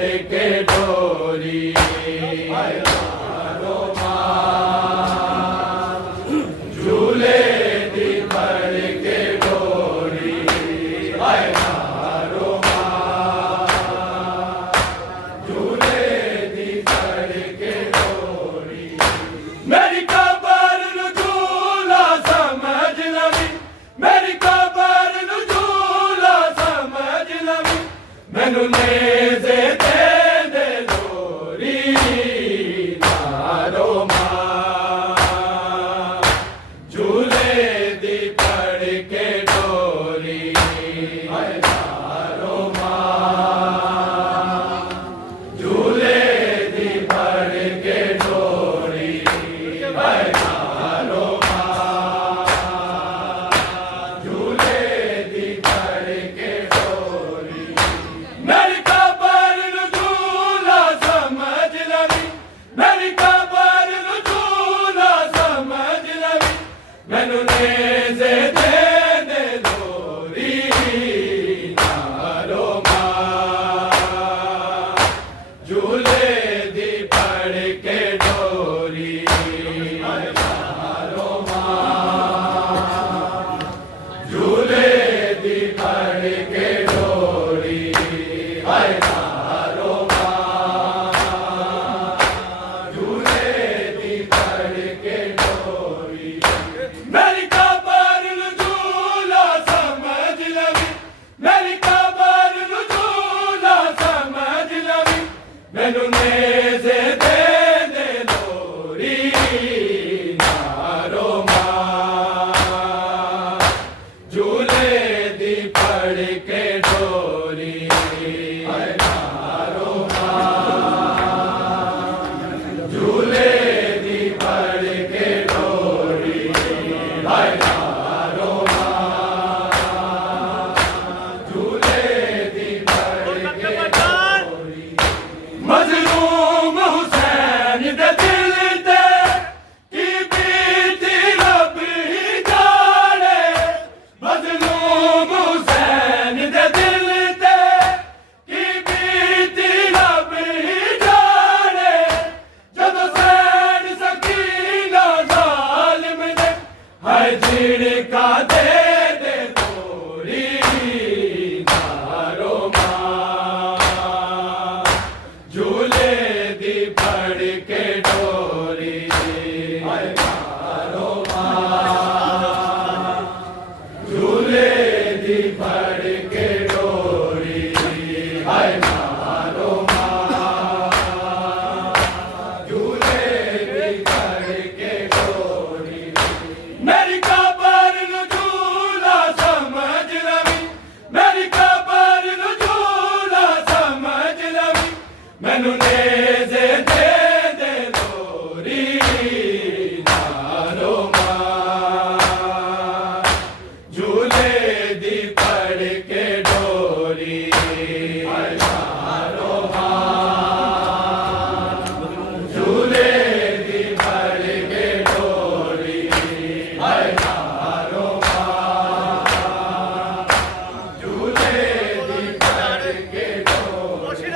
फड़ के डोरी मारो मां झूले दी फड़ के डोरी मारो मां झूले दी फड़ के डोरी मेरी कबर नू झूला समझ लवी मेरी कबर नू झूला समझ लवी मैनू नेज़े दे दे लोरी मारो मां झूले दी फड़ के डोरी मारो मां झूले दी फड़ के डोरी मारो मां झूले दी फड़ के डोरी मेरी कबर नू झूला समझ लवी मेरी कबर नू झूला समझ लवी मैनू नेज़े दे दे लोरी मारो मां झूले दी फड़ के डोरी मारो मां झूले दी फड़ के डोरी मारो मां झूले दी फड़ के डोरी मेरी कबर नू झूला समझ लवी मेरी कबर नू झूला समझ लवी मैनू नेज़े दे दे लोरी मारो मां झूले दी फड़ के डोरी मारो मां झूले दी फड़ के डोरी मारो मां झूले दी फड़ के डोरी मज़लूम हुसैन दे दिल ते की बीती रब ही जाने मज़लूम हुसैन दे दिल ते की बीती रब ही जाने जदों सैन सकीना ज़ालिम ने हाय झिड़का दे दे तोरी मारो मां झूले दी फड़ के डोरी मारो मां झूले दी फड़ के डोरी मारो मां झूले दी फड़ के डोरी मेरी कबर नू झूला समझ लवी मेरी कबर नू झूला समझ लवी मैनू नेज़े दे दे लोरी मारो मां झूले दी फड़ के डोरी मारो मां झूले दी फड़ के डोरी मारो मां झूले दी फड़ के डोरी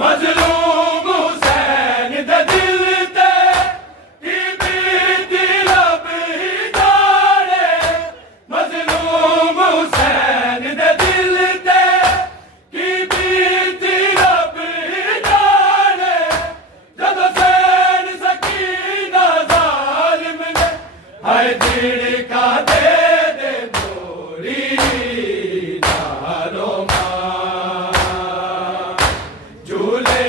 मज़लूम हुसैन दे दिल ते की बीती रब ही जाने मज़लूम हुसैन दे दिल ते की बीती रब ही जाने जदों सैन सकीना ज़ालिम ने हाय झिड़का दे दे लोरी मारो मां झूले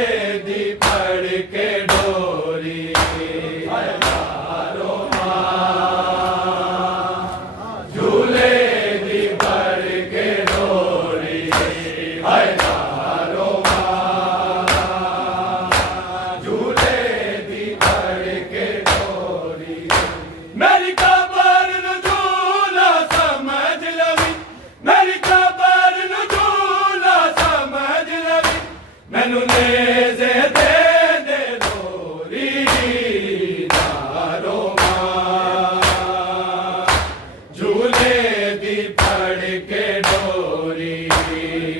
दी फड़ के डोरी मारो मां झूले दी फड़ के डोरी मारो मां झूले दी फड़ के डोरी मेरी कबर नू झूला समझ लवी मेरी कबर नू झूला समझ लवी मैनू नेज़े दे दे लोरी मारो मां झूले दी फड़ के डोरी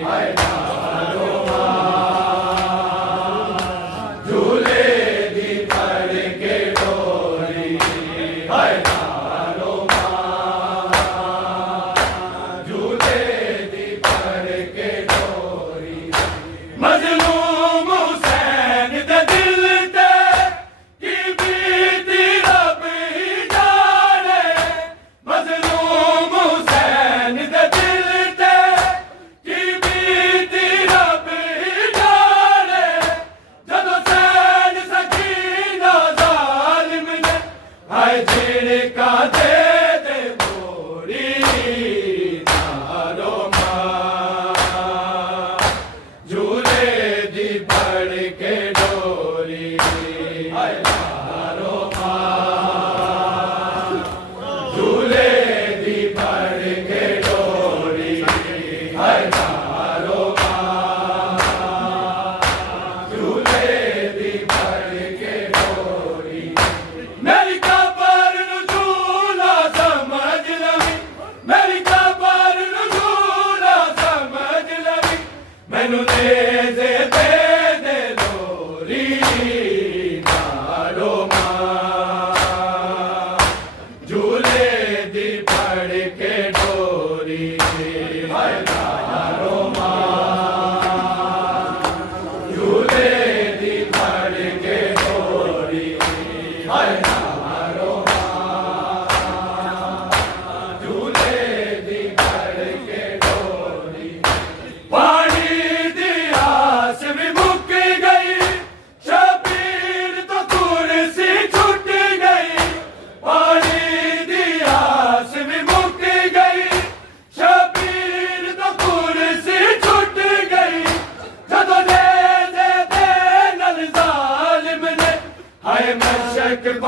मारो मां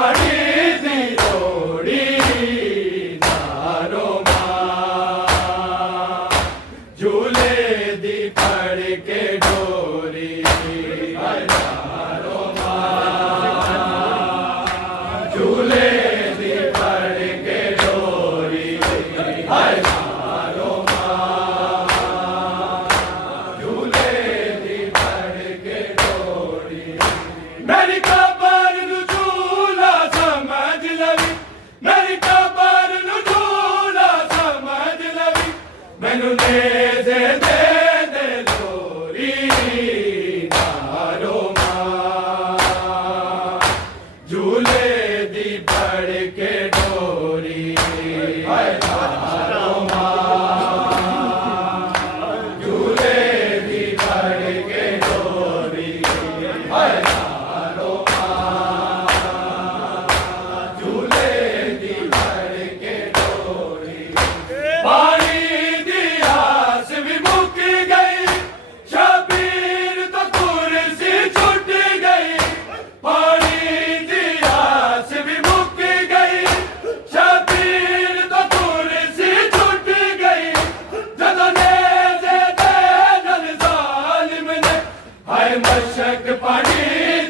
पानी दी डोरी नारो मां झूले दी फड़ के डोरी नारो मां झूले दी फड़ के डोरी नारो मां झूले दी फड़ के डोरी मेरी कबर नू झूला समझ लवी मेरी कबर नू झूला समझ लवी मैनू नेज़े दे दे लोरी नारो मां झूले दी फड़ के डोरी नारो मां झूले दी फड़ के डोरी नारो मां झूले दी फड़ के डोरी पानी दी आस भी मुक गई शबीर तो कुर्सी छुट गई पानी दी आस भी मुक गई शबीर तो कुर्सी छुट गई जदों नेज़े दे नल ज़ालिम ने हाय मशक पानी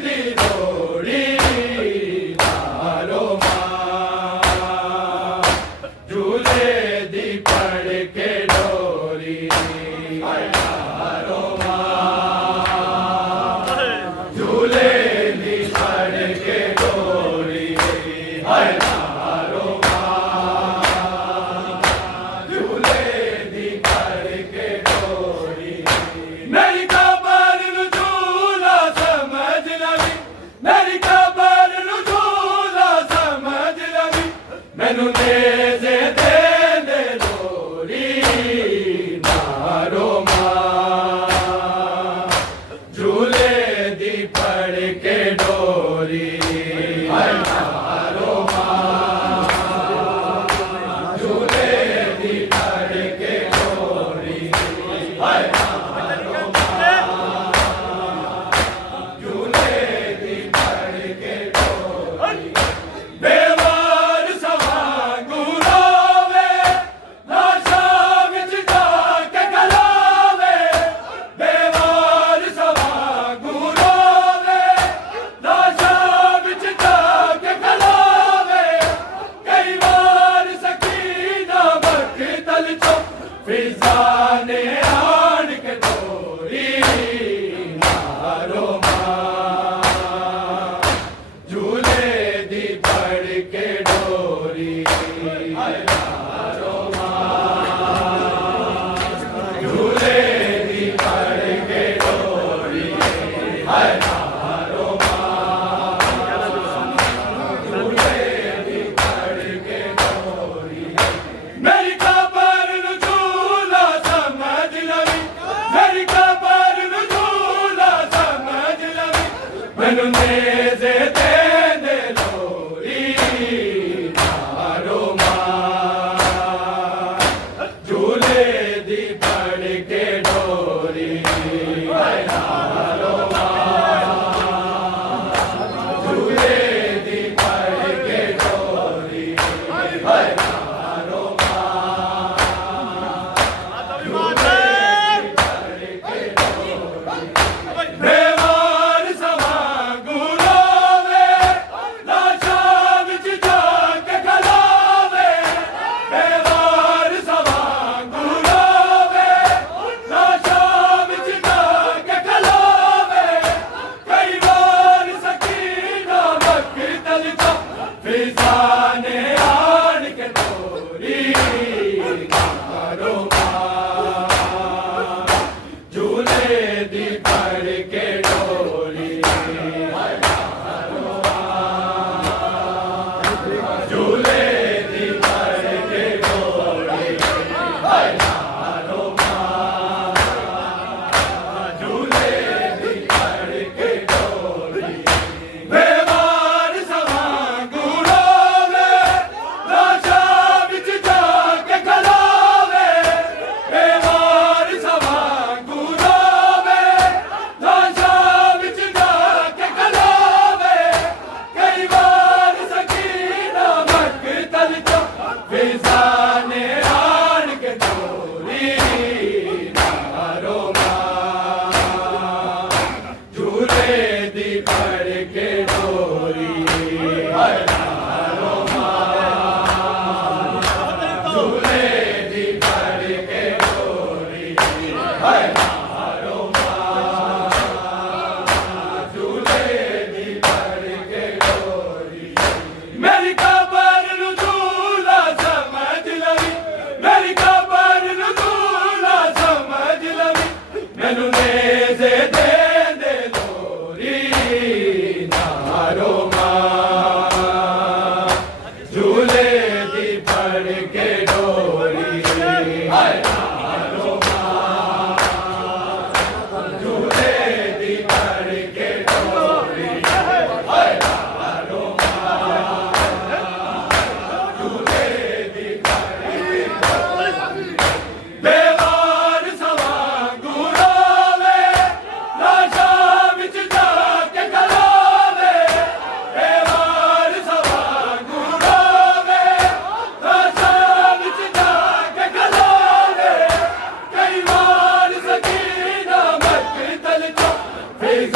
दी डोरी नारो मां झूले दी फड़ के डोरी नारो मां झूले दी फड़ के डोरी नारो मां झूले दी फड़ के डोरी मेरी कबर नू झूला समझ लवी मेरी कबर नू झूला समझ लवी मैनू नेज़े दे दे लोरी नारो मां झूले दी फड़ के डोरी नारो मां झूले दी फड़ के डोरी नारो मां झूले दी फड़ के डोरी बेवार सवांगू रोवे लाशा विच जाके गलावे बेवार सवांगू रोवे लाशा विच जाके गलावे कई बार सकीना बख्तल चो फिजा ने आन के तोरी नारो मां झूले दी फड़ के डोरी नारो मां झूले दी फड़ के डोरी नारो मां झूले दी फड़ के डोरी मेरी कबर नू झूला समझ लवी मेरी कबर नू झूला समझ लवी मैनू नेज़े दे दे लोरी नारो मां झूले दी फड़ के डोरी नारो मां झूले दी फड़ के डोरी नारो मां बेवार सवांगू रोवे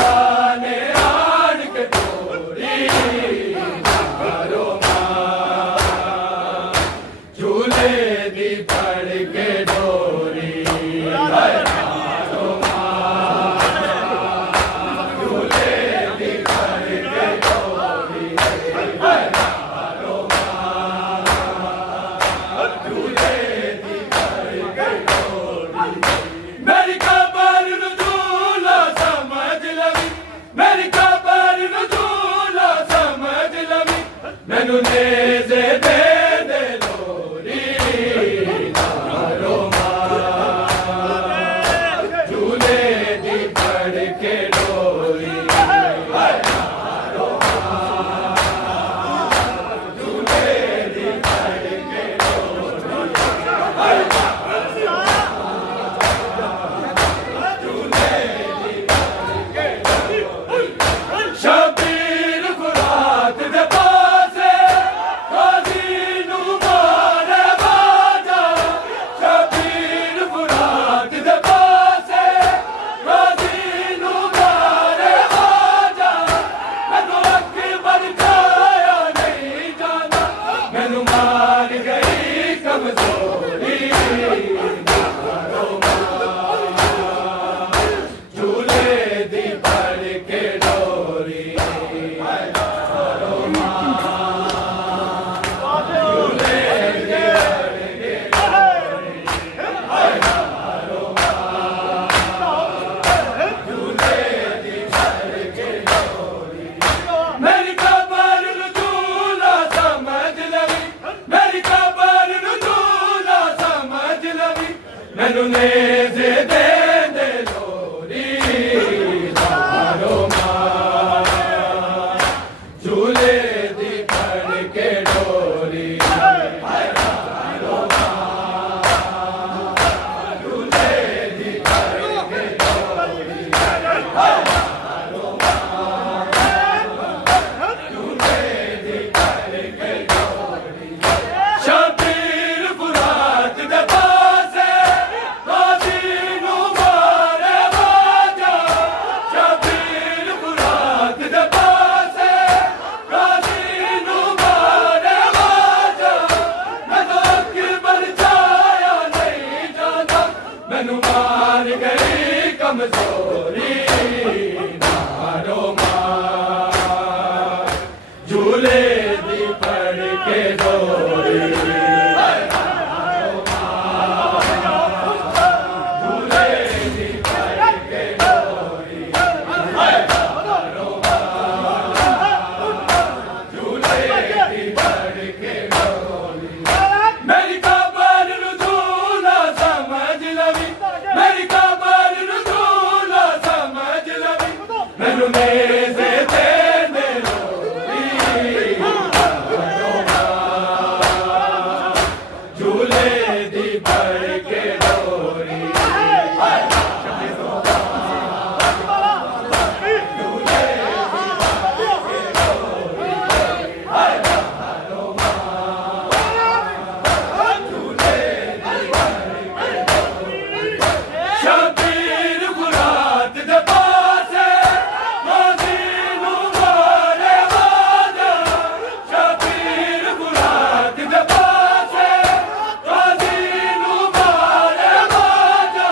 जाने आन के डोरी नारो मां झूले दी फड़ के डोरी नारो मां झूले दी फड़ के डोरी नारो मां झूले दी फड़ के डोरी मेरी खबर नु झूला समझ लवी मेरी खबर नु झूला समझ लवी मैनू नेज़े दे दे लोरी नारो मां झूले दी फड़ के डोरी नारो मां झूले दी फड़ के शबीर फुरात दे पासे काजी नू मारे बाजा शबीर फुरात दे पासे काजी नू मारे बाजा मैनू अकबर जाया नहीं जाना मैनू मार गई कमजोरी नारो मां झूले दी फड़ के डोरी नारो मां झूले दी फड़ के डोरी नारो मां झूले दी फड़ के डोरी मेरी खबर नु झूला समझ लवी मेरी खबर नु झूला समझ लवी मैनू नेज़े दे दे लोरी नारो मां झूले दी फड़ के डोरी नारो मां झूले दी फड़ के डोरी नारो मां झूले दी फड़ के डोरी शबीर फुरात दे पासे काजी नू मारे बाजा शबीर फुरात दे पासे काजी नू मारे बाजा मैनू अकबर जाया नहीं जाना मैनू मार गई कमजोरी नारो मां झूले दी फड़ के डोरी नारो मां झूले दी फड़ के डोरी नारो मां झूले दी फड़ के डोरी मेरी खबर नु झूला समझ लवी मेरी खबर नु झूला समझ लवी मैनू नेज़े दे दे लोरी नारो मां झूले दी फड़ के डोरी नारो मां झूले दी फड़ के डोरी नारो मां झूले दी फड़ के डोरी शबीर फुरात दे पासे काजी नू मारे बाजा शबीर फुरात दे पासे काजी नू मारे बाजा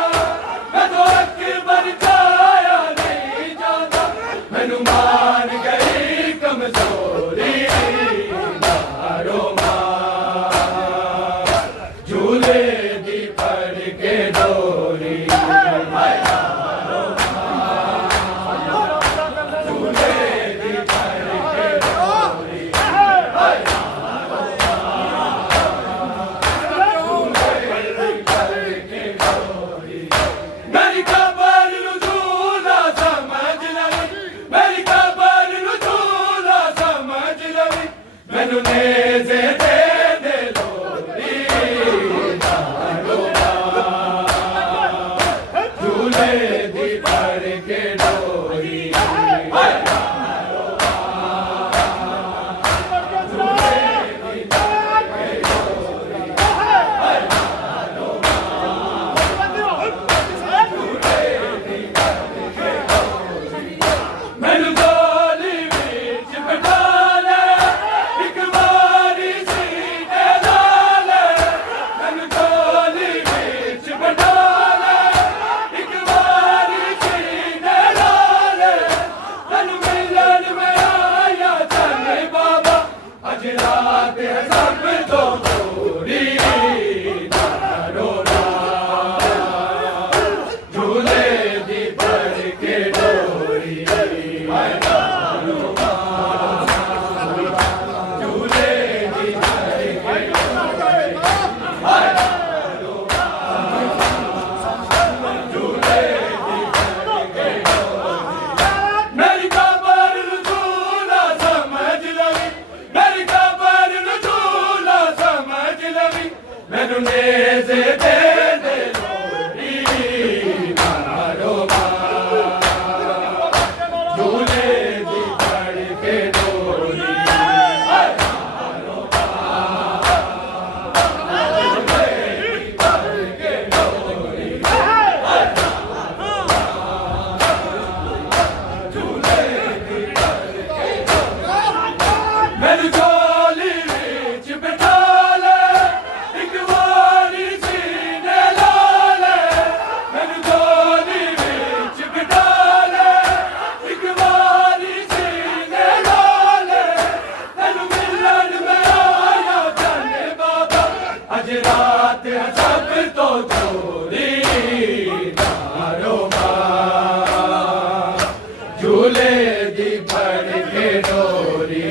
मैनू अकबर जाया नहीं जाना मैनू मार गई कमजोरी नारो मां झूले दी फड़ के डोरी नारो मां झूले दी फड़ के डोरी नारो मेरी खबर नु झूला समझ लवी मेरी खबर नु झूला समझ लवी मैनू नेज़े दे दे लोरी नारो मां झूले दी फड़ के डोरी नारो मां झूले दी फड़ के डोरी नारो मां झूले दी फड़ के डोरी मेरी खबर नूं झूला समझ लवी, मेरी खबर नूं झूला समझ लवी, मैनू नेज़े दे दे लोरी मारो झूले दी फड़ के डोरी मेरी झोली विच बिठा ले, एक वारी सीने ला ले, मेरी झोली विच बिठा ले, एक वारी सीने ला ले, तेनू मिलन में आया जाने बाबा, अज रात है सब तो चोरी मारो झूले दी फड़ के डोरी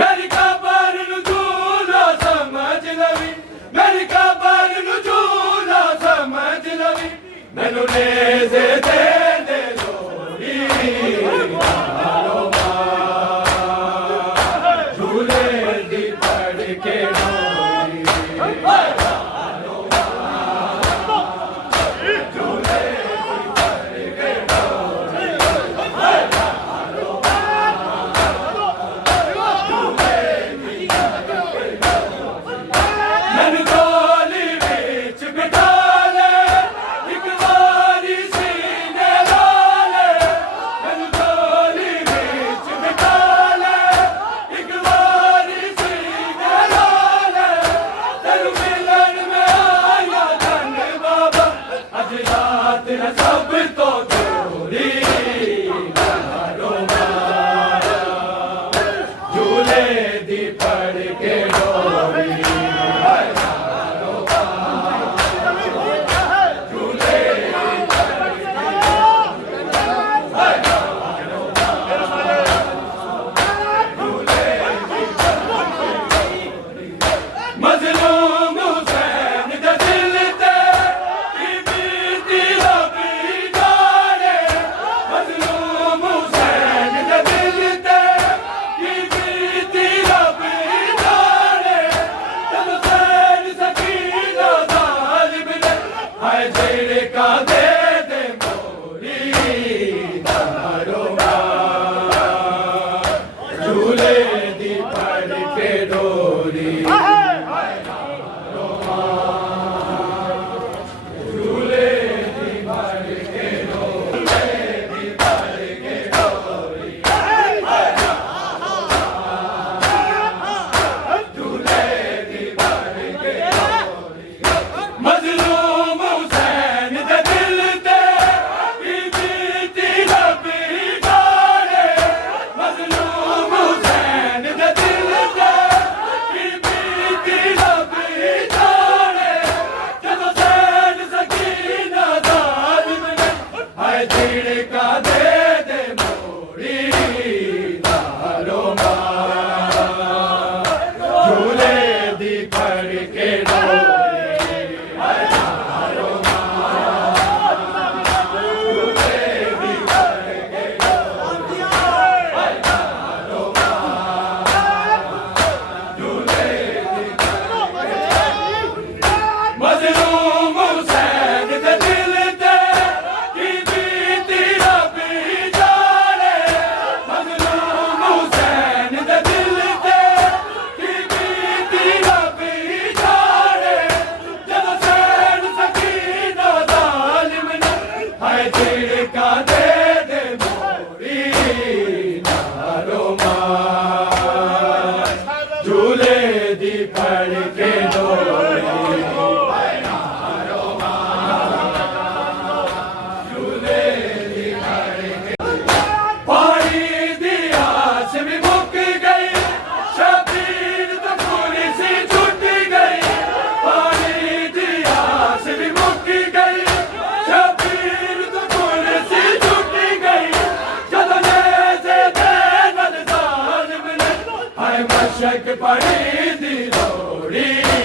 मेरी खबर नूं झूला समझ लवी, मेरी खबर नूं झूला समझ लवी, मैनू नेज़े दे दे लोरी मारो ਮਸ਼ਕ ਪੜੀ ਦੀ ਲੋੜੀ